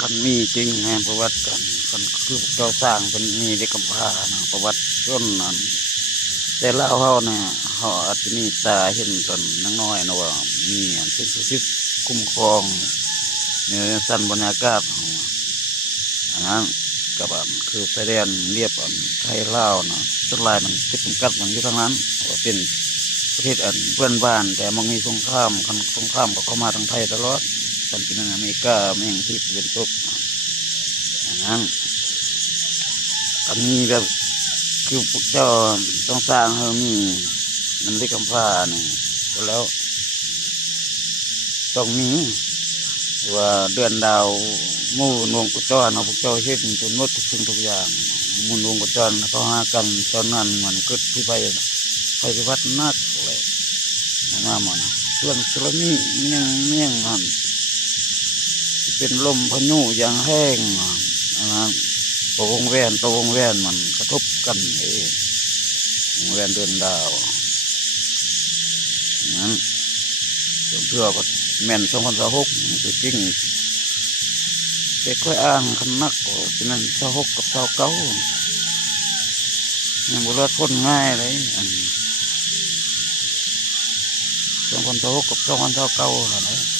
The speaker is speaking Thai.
คันมีจริงแห่งประวัติกันคันคือเจ้าสร้างเป็นมีได้กำพร้านะประวัติต้นนั้นแต่ละเขาเนี่ยเขาอาจจะมีตาเห็นตนนังน้อยนะว่ามีสิ่งศักดิ์สิทธิ์คุ้มครองในสั้นบรรยากาศอันนั้นกับคือไปเรียนเรียบไทยลาวนะต้นลายมันติดจำกัดอย่างอยู่ทั้งนั้นว่าเป็นประเทศเพื่อนบ้านแต่มันมีสงครามคันสงครามก็เข้ามาทางไทยตลอดเป็นเป็นอเมริกาแม่งที่เป็นตกอย่างนั้นอันนี้แบบคือพวกเจ้าต้องสร้างให้มีมันได้กำพร้านี่แล้วต้องมีว่าเดือนดาวมู่นวงกุจรเอาพวกเจ้าเห็นจนหมดทุกสิ่งทุกอย่างมู่นวงกุจรเขาหากันตอนนั้นมันเกิดที่ไปพิวัตนักเลยนะมันเครื่องสุรมีเมี่ยงมันเป็นลมพายุอย่างแห้งนะตัววงแหวนมันกระทบกันวงแหวนเดือนดาวนั้นเพื่อก็แม่น2026คือจริงแต่ค่อยอ้างคันนักก็ฉะนั้น26กับ29ยังบ่รอดพ้นง่ายเลย2026กับ2029หั่นแหละ